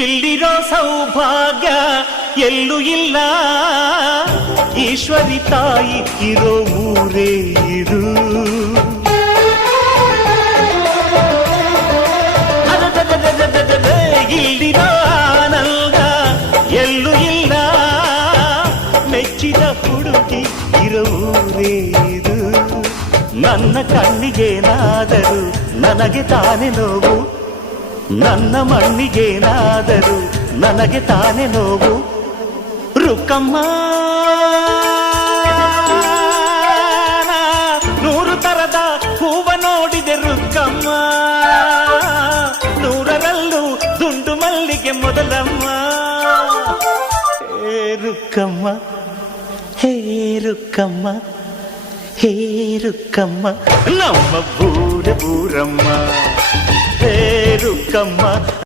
ಇಲ್ಲಿರೋ ಸೌಭಾಗ್ಯ ಎಲ್ಲೂ ಇಲ್ಲ, ಈಶ್ವರಿ ತಾಯಿ ಇರೋ ಊರೇ ಇದು. ಇಲ್ಲಿರೋ ಆನಂದ ಎಲ್ಲೂ ಇಲ್ಲ, ಮೆಚ್ಚಿದ ಹುಡುಗಿ ಇರೋ ಊರೇ ಇದು. ನನ್ನ ಕಣ್ಣಿಗೇನಾದರೂ ನನಗೆ ತಾನೇ ನೋವು, ನನ್ನ ಮಣ್ಣಿಗೇನಾದರೂ ನನಗೆ ತಾನೇ ನೋವು. ರುಕ್ಕಮ್ಮ ನೂರು ತರದ ಹೂವ ನೋಡಿದೆ ರುಕ್ಕಮ್ಮ, ನೂರರಲ್ಲೂ ದುಂಡು ಮಲ್ಲಿಗೆ ಮೊದಲಮ್ಮ. ಹೇ ರುಕ್ಕಮ್ಮ, ಹೇ ರುಕ್ಕಮ್ಮ, ಹೇ ರುಕ್ಕಮ್ಮ, ನಮ್ಮ ಬೂರಮ್ಮ. ಹೇ ರುಕ್ಕಮ್ಮ.